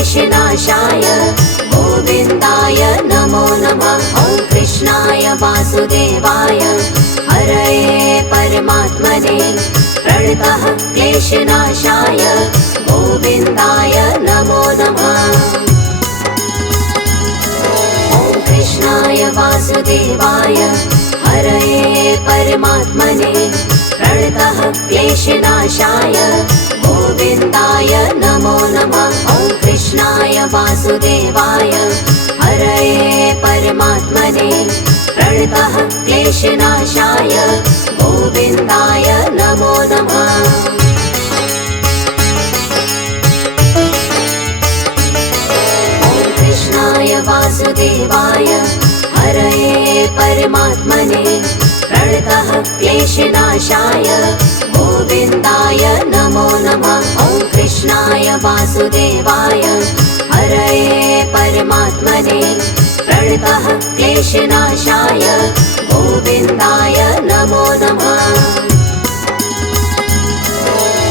क्लेशनाशाय गोविन्दाय नमो नमः। ॐ कृष्णाय वासुदेवाय हरये परमात्मने प्रणतः क्लेशनाशाय गोविन्दाय नमो नमः। ॐ कृष्णाय वासुदेवाय हरये परमात्मने प्रणतः क्लेशनाशाय गोविन्दाय नमो नमः। ॐ कृष्णाय वासुदेवाय हरये परमात्मने प्रणतः क्लेशनाशाय गोविन्दाय नमो नमः। ॐ कृष्णाय वासुदेवाय हरये परमात्मने प्रणतः क्लेशनाशाय गोविन्दाय नमो नमः। ॐ कृष्णाय वासुदेवाय हरये परमात्मने प्रणतः क्लेशनाशाय गोविन्दाय नमो नमः।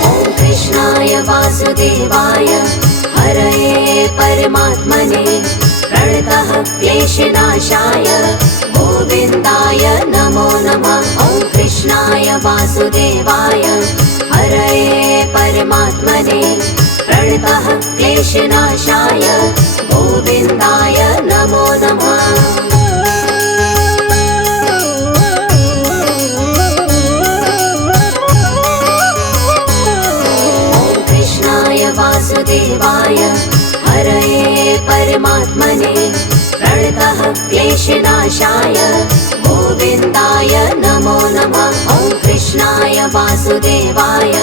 ॐ कृष्णाय वासुदेवाय हरये परमात्मने प्रणतः क्लेशनाशाय गोविन्दाय नमो नमः। ॐ कृष्णाय वासुदेवाय हरये परमात्मने प्रणतः क्लेशनाशाय गोविन्दाय नमो नमः। ॐ कृष्णाय वासुदेवाय हरये परमात्मने प्रणतः क्लेशनाशाय गोविन्दाय नमो नमः। ॐ कृष्णाय वासुदेवाय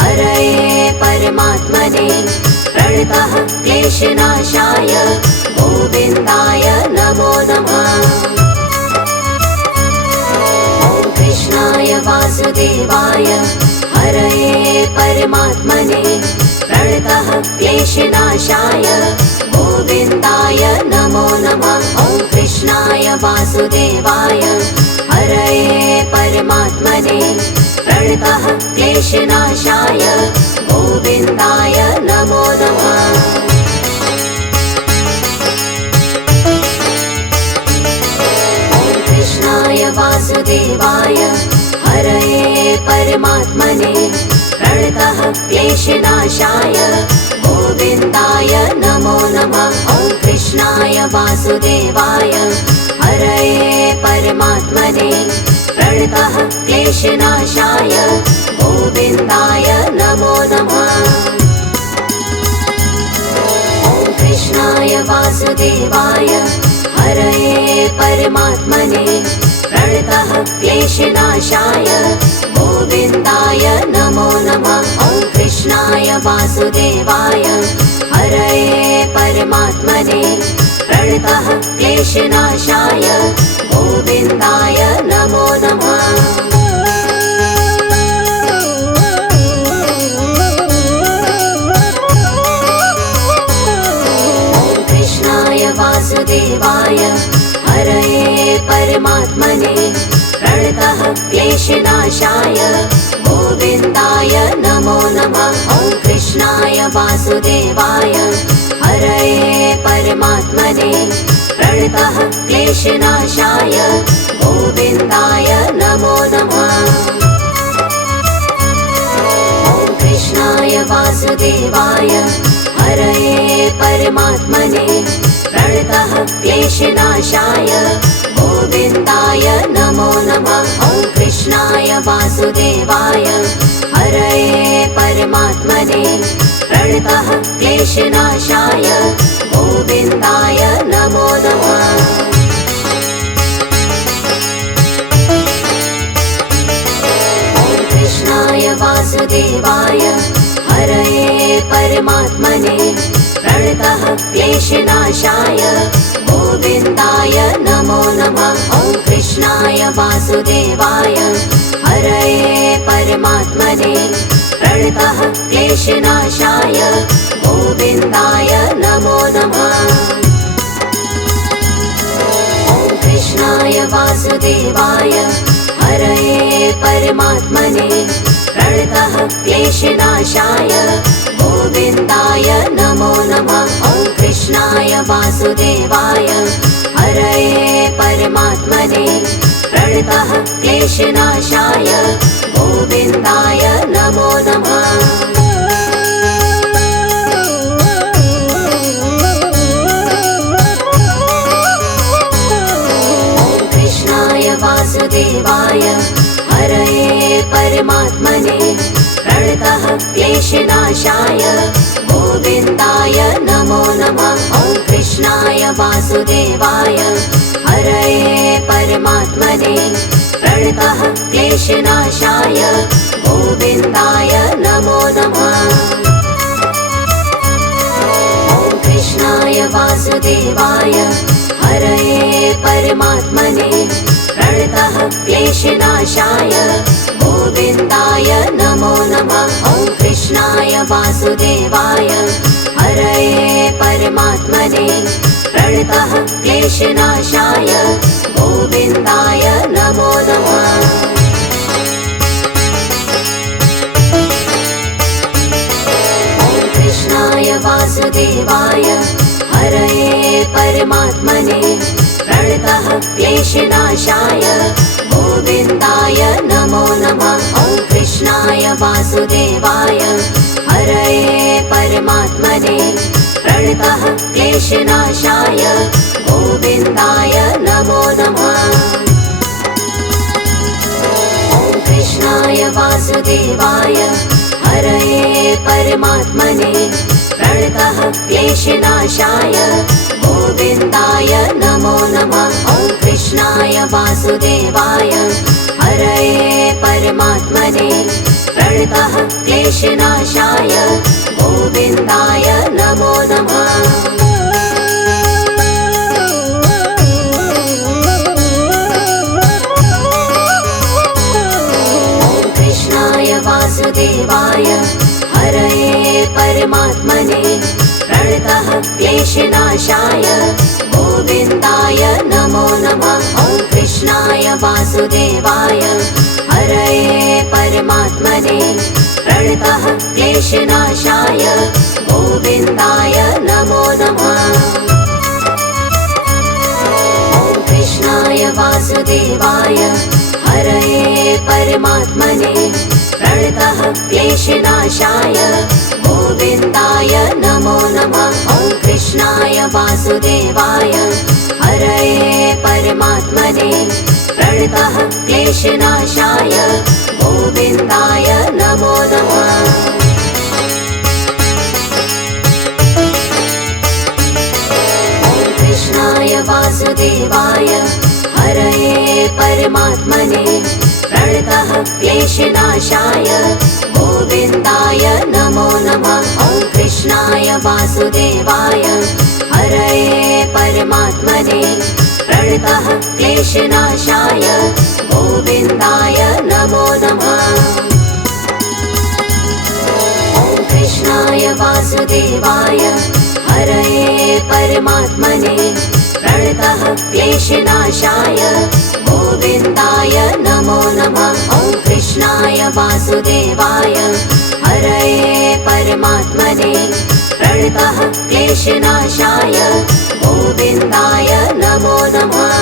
हरये परमात्मने प्रणतः क्लेशनाशाय गोविन्दाय नमो नमः। ॐ कृष्णाय वासुदेवाय हरये परमात्मने प्रणतः क्लेशनाशाय गोविन्दाय नमो नमः। ॐ कृष्णाय वासुदेवाय हरये परमात्मने प्रणतः क्लेशनाशाय गोविन्दाय नमो नमः। ॐ कृष्णाय वासुदेवाय हरये परमात्मने प्रणतः क्लेशनाशाय गोविन्दाय नमो नमः। ॐ कृष्णाय वासुदेवाय हरये परमात्मने प्रणतः क्लेशनाशाय गोविन्दाय नमो नमः। ॐ कृष्णाय वासुदेवाय हरये परमात्मने प्रणतः क्लेशनाशाय गोविन्दाय नमो नमः। ॐ कृष्णाय वासुदेवाय हरये परमात्मने प्रणतः क्लेशनाशाय गोविन्दाय नमो नमः। ॐ कृष्णाय वासुदेवाय हरये परमात्मने प्रणतः क्लेशनाशाय गोविन्दाय नमो नमः। ॐ कृष्णाय वासुदेवाय हरये परमात्मने प्रणतः क्लेशनाशाय गोविन्दाय नमो नमः। ॐ कृष्णाय वासुदेवाय हरये परमात्मने प्रणतः क्लेशनाशाय गोविन्दाय नमो नमः। ॐ कृष्णाय वासुदेवाय हरये परमात्मने प्रणतः क्लेशनाशाय गोविन्दाय नमो नमः। ॐ कृष्णाय वासुदेवाय हरये परमात्मने प्रणतः क्लेशनाशाय गोविन्दाय नमो नमः। ॐ कृष्णाय वासुदेवाय हरये परमात्मने प्रणतः क्लेशनाशाय गोविन्दाय नमो नमः। ॐ कृष्णाय वासुदेवाय हरये परमात्मने प्रणतः क्लेशनाशाय गोविन्दाय नमो नमः। वासुदेवाय हरये परमात्मने प्रणतः क्लेशनाशाय गोविन्दाय नमो नमः। वासुदेवाय हरये परमात्मने प्रणतः क्लेशनाशाय गोविन्दाय नमो नमः। ॐ कृष्णाय वासुदेवाय हरये परमात्मने प्रणतः क्लेशनाशाय गोविन्दाय नमो नमः। ॐ कृष्णाय वासुदेवाय हरये परमात्मने प्रणतः क्लेशनाशाय गोविन्दाय नमो नमः। ॐ कृष्णाय वासुदेवाय हरये परमात्मने प्रणतः क्लेशनाशाय गोविन्दाय नमो नमः। ॐ कृष्णाय वासुदेवाय हरये परमात्मने प्रणतः क्लेशनाशाय गोविन्दाय नमो नमः। ॐ कृष्णाय वासुदेवाय हरये परमात्मने प्रणतः क्लेशनाशाय गोविन्दाय नमो नमः। ॐ कृष्णाय वासुदेवाय हरये परमात्मने प्रणतः क्लेशनाशाय गोविन्दाय नमो नमः। ॐ कृष्णाय वासुदेवाय हरये परमात्मने प्रणतः क्लेशनाशाय गोविन्दाय नमो नमः। ॐ कृष्णाय वासुदेवाय हरये परमात्मने प्रणतः क्लेशनाशाय गोविन्दाय नमो नमः। ॐ कृष्णाय वासुदेवाय हरये परमात्मने प्रणतः क्लेशनाशाय गोविन्दाय नमो नमः। ॐ कृष्णाय वासुदेवाय हरये परमात्मने प्रणतः क्लेशनाशाय गोविन्दाय नमो नमः। ॐ कृष्णाय वासुदेवाय हरये परमात्मने प्रणतः क्लेशनाशाय गोविन्दाय नमो नमः। ॐ कृष्णाय वासुदेवाय हरये परमात्मने प्रणतः क्लेशनाशाय गोविन्दाय नमो नमः। ॐ कृष्णाय वासुदेवाय हरये परमात्मने प्रणतः क्लेशनाशाय गोविन्दाय नमो नमः। ॐ कृष्णाय वासुदेवाय हरये परमात्मने प्रणतः क्लेशनाशाय गोविन्दाय नमो नमः। ॐ कृष्णाय वासुदेवाय हरये परमात्मने प्रणतः क्लेशनाशाय गोविन्दाय नमो नमः।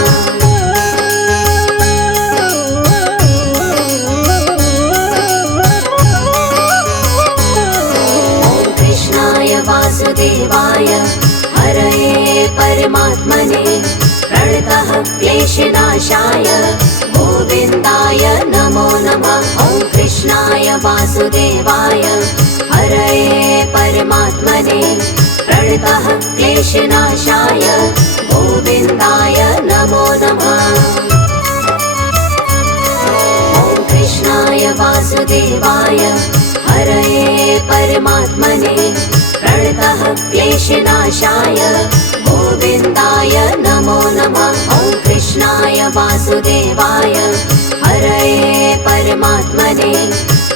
ॐ कृष्णाय वासुदेवाय हरये परमात्मने प्रणतः क्लेशनाशाय गोविन्दाय नमो नमः। ॐ कृष्णाय वासुदेवाय हरये परमात्मने प्रणतः क्लेशनाशाय गोविन्दाय नमो नमः। ॐ कृष्णाय वासुदेवाय हरये परमात्मने प्रणतः क्लेशनाशाय गोविन्दाय नमो नमः। ॐ कृष्णाय वासुदेवाय हरये परमात्मने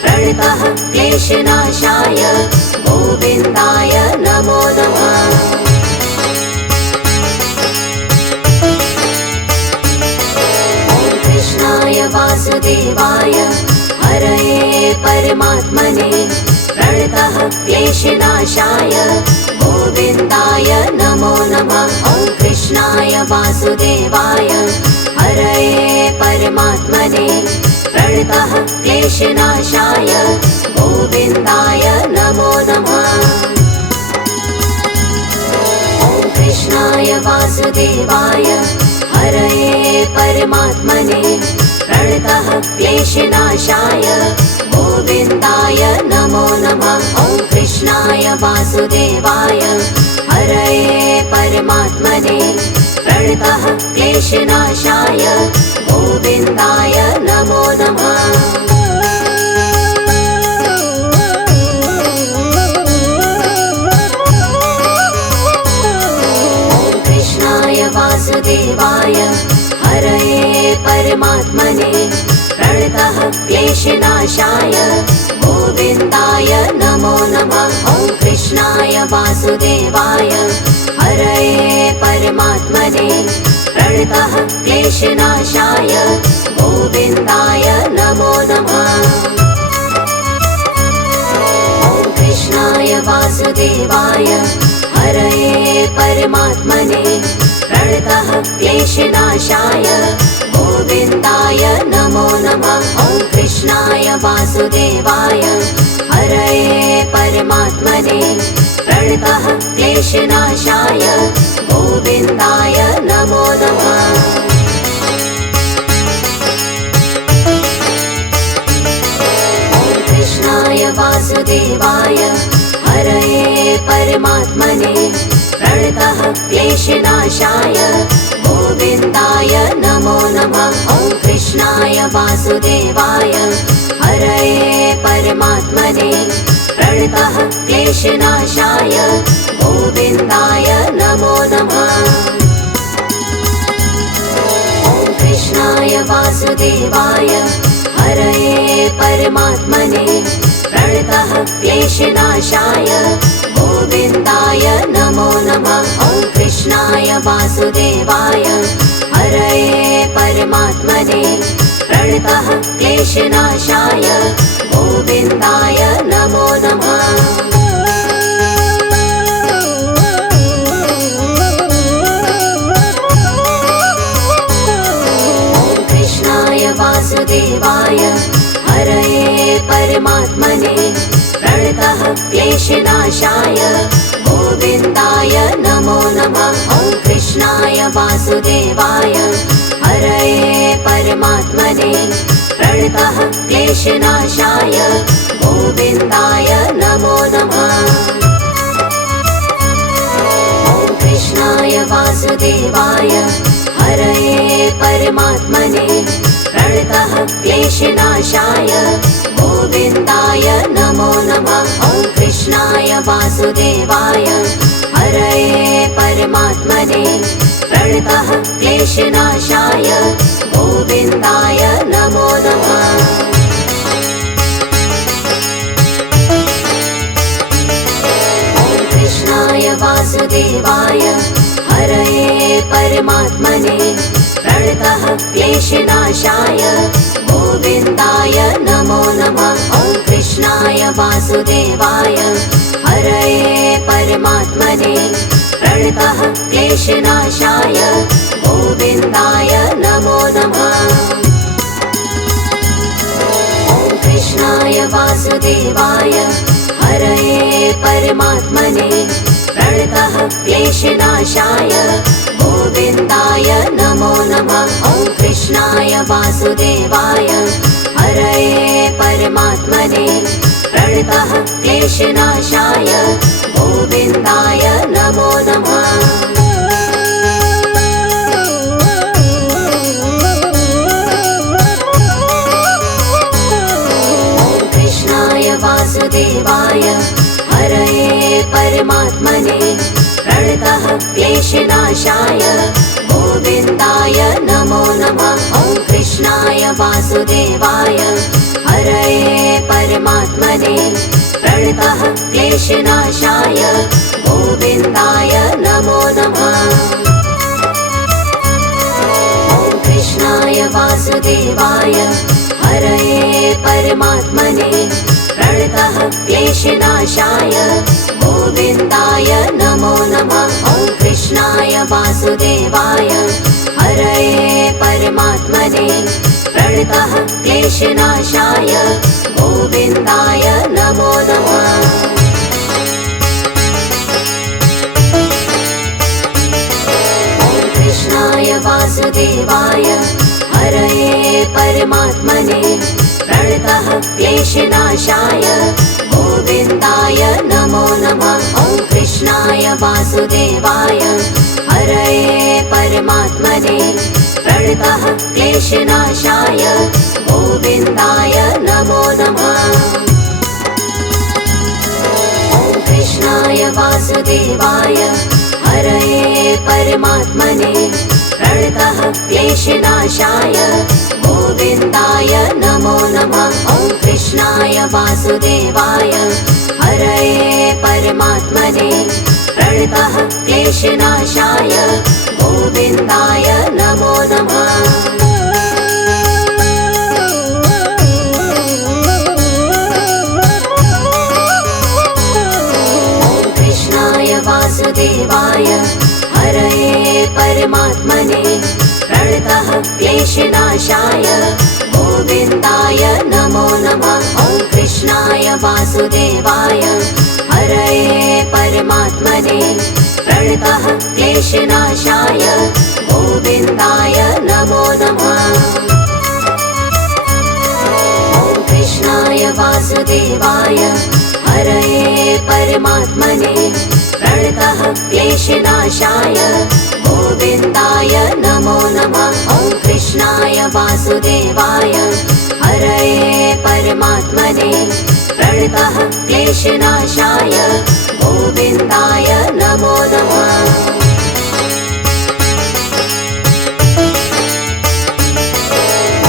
प्रणतः क्लेशनाशाय गोविन्दाय नमो नमः। ॐ कृष्णाय वासुदेवाय हरये परमात्मने प्रणतः क्लेशनाशाय गोविन्दाय नमो नमः। वासुदेवाय हरये परमात्मने प्रणतः क्लेशनाशाय गोविन्दाय नमो नमः। ॐ कृष्णाय वासुदेवाय हरये परमात्मने प्रणतः क्लेशनाशाय गोविन्दाय नमो नमः। ॐ कृष्णाय वासुदेवाय हरये परमात्मने प्रणतः क्लेशनाशाय गोविन्दाय नमो नमः। ॐ कृष्णाय वासुदेवाय हरये परमात्मने प्रणतः क्लेशनाशाय गोविन्दाय नमो नमः। ॐ कृष्णाय वासुदेवाय हरये परमात्मने प्रणतः क्लेशनाशाय गोविन्दाय नमो नमः। ॐ कृष्णाय वासुदेवाय हरये परमात्मने प्रणतः क्लेशनाशाय गोविन्दाय नमो नमः। ॐ कृष्णाय वासुदेवाय हरये परमात्मने प्रणतः क्लेशनाशाय गोविन्दाय नमो नमः। ॐ कृष्णाय वासुदेवाय हरये परमात्मने प्रणतः क्लेशनाशाय गोविन्दाय नमो नमः। ॐ कृष्णाय वासुदेवाय हरये परमात्मने प्रणतः क्लेशनाशाय गोविन्दाय नमो नमः। ॐ कृष्णाय वासुदेवाय हरये परमात्मने प्रणतः क्लेशनाशाय गोविन्दाय नमो नमः। ॐ कृष्णाय वासुदेवाय हरये परमात्मने प्रणतः क्लेशनाशाय गोविन्दाय नमो नमः। ॐ कृष्णाय वासुदेवाय हरये परमात्मने प्रणतः क्लेशनाशाय गोविन्दाय नमो नमः। ॐ कृष्णाय वासुदेवाय हरये परमात्मने प्रणतः क्लेशनाशाय गोविन्दाय नमो नमः। ॐ कृष्णाय वासुदेवाय हरये परमात्मने प्रणतः क्लेशनाशाय गोविन्दाय नमो नमः। ॐ कृष्णाय वासुदेवाय हरये परमात्मने प्रणतः क्लेशनाशाय गोविन्दाय नमो नमः। ॐ कृष्णाय वासुदेवाय हरये परमात्मने प्रणतः क्लेशनाशाय गोविन्दाय नमो नमः। ॐ कृष्णाय वासुदेवाय हरये परमात्मने प्रणतः क्लेशनाशाय गोविन्दाय नमो नमः। ॐ कृष्णाय वासुदेवाय हरये परमात्मने प्रणतः क्लेशनाशाय गोविन्दाय नमो नमः। ॐ कृष्णाय वासुदेवाय हरये परमात्मने प्रणतः क्लेशनाशाय गोविन्दाय नमो नमः। ॐ कृष्णाय वासुदेवाय हरये परमात्मने प्रणतः क्लेशनाशाय गोविन्दाय नमो नमः। ॐ कृष्णाय वासुदेवाय हरये परमात्मने प्रणतः क्लेशनाशाय गोविन्दाय नमो नमः। ॐ कृष्णाय वासुदेवाय हरये परमात्मने प्रणतः क्लेशनाशाय गोविन्दाय नमो नमः। ॐ कृष्णाय वासुदेवाय क्लेशनाशाय गोविन्दाय नमो नमः। कृष्णाय वासुदेवाय हरये परमात्मने प्रणतः क्लेशनाशाय गोविन्दाय नमो नमः। ॐ कृष्णाय वासुदेवाय हरये परमात्मने प्रणतः क्लेशनाशाय गोविन्दाय नमो नमः। ॐ कृष्णाय वासुदेवाय हरये परमात्मने प्रणतः क्लेशनाशाय गोविन्दाय नमो नमः। ॐ कृष्णाय वासुदेवाय हरये परमात्मने प्रणतः क्लेशनाशाय गोविन्दाय नमो नमः। वासुदेवाय हरये परमात्मने प्रणतः क्लेशनाशाय गोविन्दाय नमो नमः। ॐ कृष्णाय वासुदेवाय हरये परमात्मने प्रणतः क्लेशनाशाय गोविन्दाय नमो नमः। ॐ कृष्णाय वासुदेवाय हरये परमात्मने प्रणतः क्लेशनाशाय गोविन्दाय नमो नमः। ॐ कृष्णाय वासुदेवाय हरये परमात्मने प्रणतः क्लेशनाशाय गोविन्दाय नमो नमः।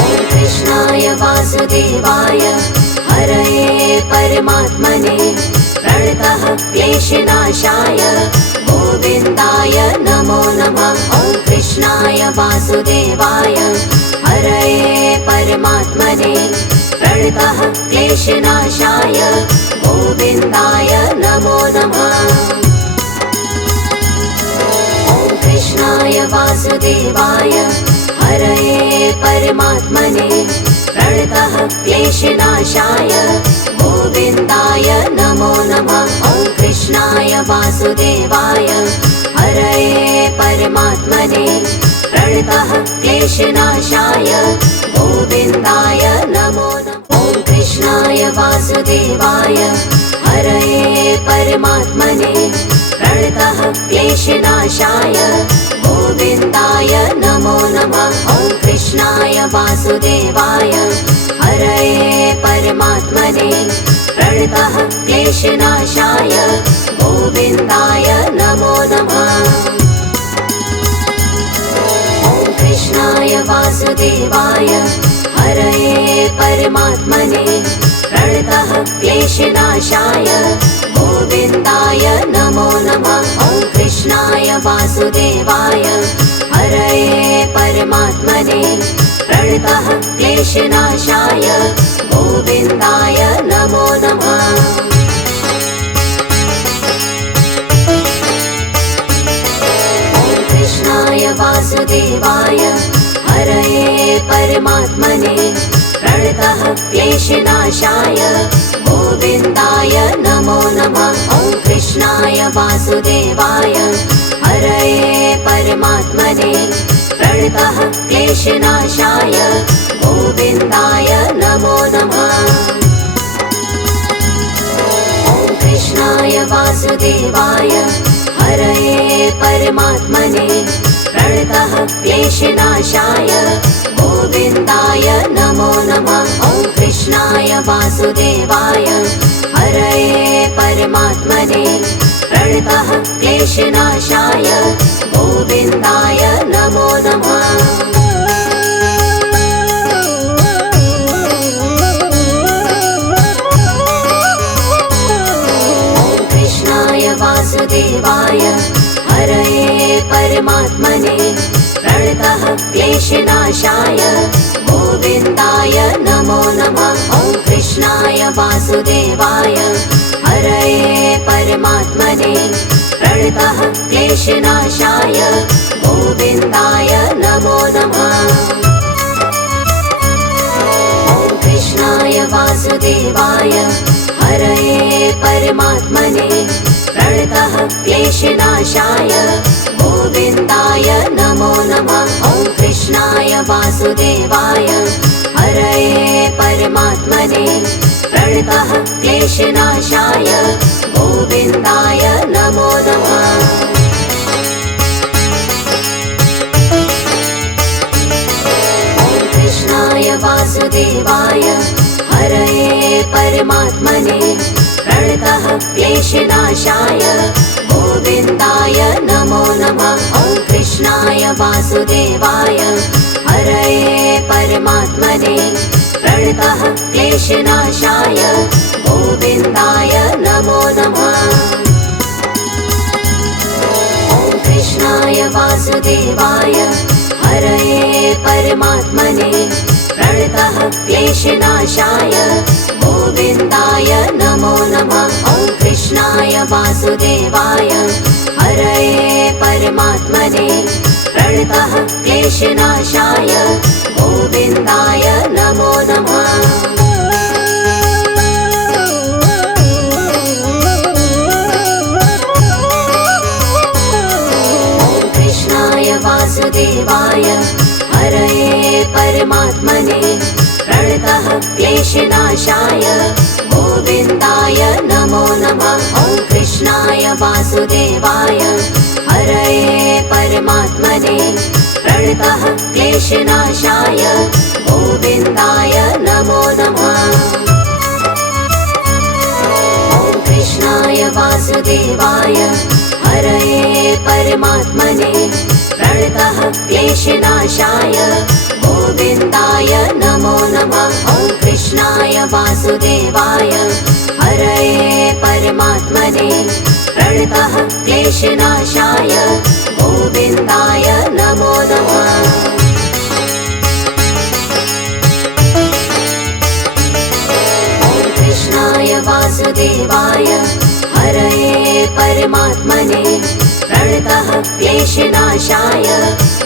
ॐ कृष्णाय वासुदेवाय हरये परमात्मने प्रणतः क्लेशनाशाय गोविन्दाय नमो नमः। ॐ कृष्णाय वासुदेवाय हरये परमात्मने प्रणतः क्लेशनाशाय गोविन्दाय नमो नमः। ॐ कृष्णाय वासुदेवाय हरये परमात्मने प्रणतः क्लेशनाशाय गोविन्दाय नमो नमः। ॐ कृष्णाय वासुदेवाय हरये परमात्मने प्रणतः क्लेशनाशाय गोविन्दाय नमो नमः। ॐ कृष्णाय वासुदेवाय हरये परमात्मने प्रणतः क्लेशनाशाय गोविन्दाय नमो नमः। ॐ कृष्णाय वासुदेवाय हरये परमात्मने प्रणतः क्लेशनाशाय गोविन्दाय नमो नमः। ॐ कृष्णाय वासुदेवाय हरये परमात्मने प्रणतः क्लेशनाशाय गोविन्दाय नमो नमः। ॐ कृष्णाय वासुदेवाय हरये परमात्मने प्रणतः क्लेशनाशाय गोविन्दाय नमो नमः। ॐ कृष्णाय वासुदेवाय हरये परमात्मने प्रणतः क्लेशनाशाय गोविन्दाय नमो नमः। ॐ कृष्णाय वासुदेवाय हरये परमात्मने प्रणतः क्लेशनाशाय गोविन्दाय नमो नमः। ॐ कृष्णाय वासुदेवाय हरये परमात्मने प्रणतः क्लेशनाशाय गोविन्दाय नमो नमः। ॐ कृष्णाय वासुदेवाय हरये परमात्मने प्रणतः क्लेशनाशाय गोविन्दाय नमो नमः। ॐ कृष्णाय वासुदेवाय हरये परमात्मने प्रणतः क्लेशनाशाय गोविन्दाय नमो नमः। ॐ कृष्णाय वासुदेवाय हरये परमात्मने प्रणतः क्लेशनाशाय गोविन्दाय नमो नमः। ॐ वासुदेवाय हरये परमात्मने प्रणतः क्लेशनाशाय गोविन्दाय नमो नमः। ॐ कृष्णाय वासुदेवाय हरये परमात्मने प्रणतः क्लेशनाशाय गोविन्दाय नमो नमः। कृष्णाय वासुदेवाय हरये परमात्मने प्रणतः क्लेशनाशाय गोविन्दाय नमो नमः। ॐ कृष्णाय वासुदेवाय हरये परमात्मने प्रणतः क्लेशनाशाय गोविन्दाय नमो नमः। ॐ कृष्णाय वासुदेवाय हरये परमात्मने प्रणतः क्लेशनाशाय गोविन्दाय नमो नमः। ॐ कृष्णाय वासुदेवाय हरये परमात्मने प्रणतः क्लेशनाशाय गोविन्दाय नमो नमः। वासुदेवाय हरये परमात्मने प्रणतः क्लेशनाशाय गोविन्दाय नमो नमः। ॐ कृष्णाय वासुदेवाय हरये परमात्मने प्रणतः क्लेशनाशाय गोविन्दाय नमो नमः। ॐ कृष्णाय वासुदेवाय हरये परमात्मने प्रणतः क्लेशनाशाय गोविन्दाय नमो नमः। ॐ कृष्णाय वासुदेवाय हरये परमात्मने प्रणतः क्लेशनाशाय गोविन्दाय नमो नमः। ॐ कृष्णाय वासुदेवाय हरये परमात्मने प्रणतः क्लेशनाशाय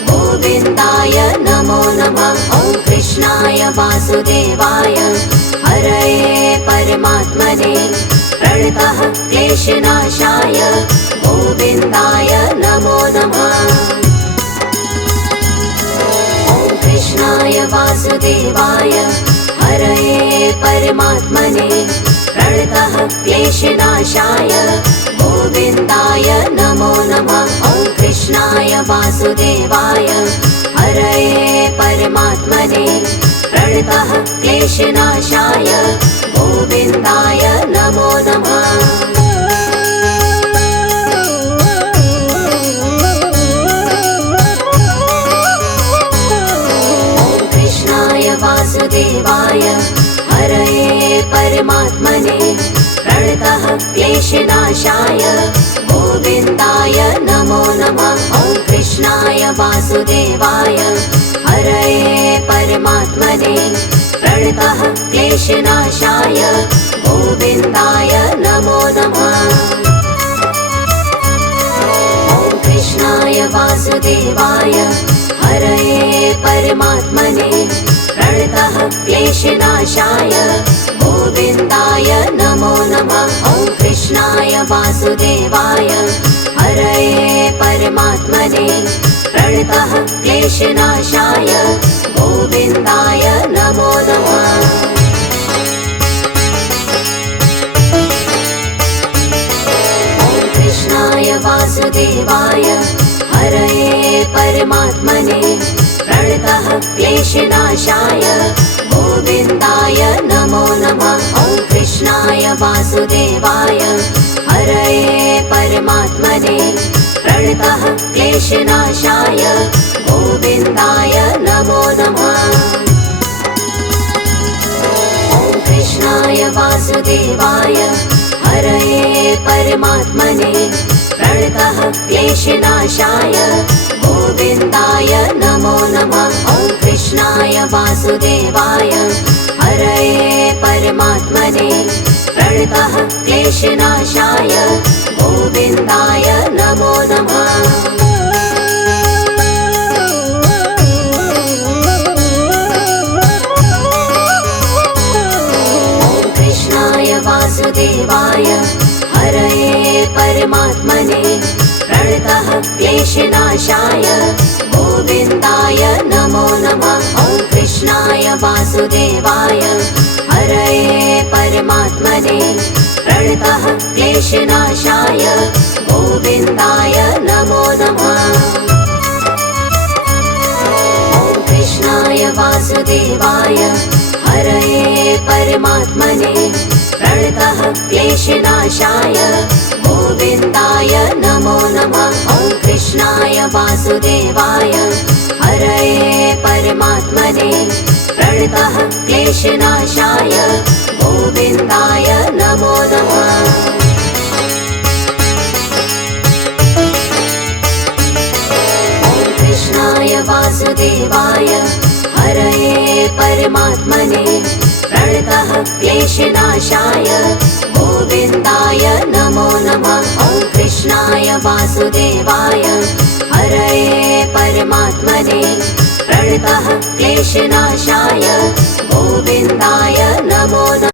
गोविन्दाय नमो नमः। ॐ कृष्णाय वासुदेवाय हरये परमात्मने प्रणतः क्लेशनाशाय गोविन्दाय नमो नमः। ॐ कृष्णाय वासुदेवाय हरये परमात्मने प्रणतः क्लेशनाशाय गोविन्दाय नमो नमः। ॐ कृष्णाय वासुदेवाय हरये परमात्मने प्रणतः क्लेशनाशाय गोविन्दाय नमो नमः। ॐ कृष्णाय वासुदेवाय हरये परमात्मने प्रणतः क्लेशनाशाय गोविन्दाय नमो नमः। ॐ कृष्णाय वासुदेवाय हरये परमात्मने प्रणतः क्लेशनाशाय गोविन्दाय नमो नमः। ॐ कृष्णाय वासुदेवाय हरये परमात्मने प्रणतः क्लेशनाशाय गोविन्दाय नमो नमः। ॐ कृष्णाय वासुदेवाय हरये परमात्मने प्रणतः क्लेशनाशाय गोविन्दाय नमो नमः। ॐ कृष्णाय वासुदेवाय हरये परमात्मने प्रणतः क्लेशनाशाय गोविन्दाय नमो नमः। ॐ कृष्णाय वासुदेवाय हरये परमात्मने प्रणतः क्लेशनाशाय गोविन्दाय नमो नमः। ॐ कृष्णाय वासुदेवाय हरये परमात्मने प्रणतः क्लेशनाशाय गोविन्दाय नमो नमः। ॐ कृष्णाय वासुदेवाय हरये परमात्मने प्रणतः क्लेशनाशाय गोविन्दाय नमो नमः। ॐ क्लेशनाशाय गोविन्दाय नमो नमः। ॐ कृष्णाय वासुदेवाय हरये परमात्मने प्रणतः क्लेशनाशाय गोविन्दाय नमो नमः। ॐ कृष्णाय वासुदेवाय हरये परमात्मने प्रणतः क्लेशनाशाय गोविन्दाय नमो नमः। ॐ कृष्णाय वासुदेवाय हरये परमात्मने प्रणतः क्लेशनाशाय गोविन्दाय नमो नमः। ॐ कृष्णाय वासुदेवाय हरये परमात्मने प्रणतः क्लेशनाशाय गोविन्दाय नमो नमः। ॐ कृष्णाय वासुदेवाय हरये परमात्मने प्रणतः क्लेशनाशाय गोविन्दाय नमो नमः।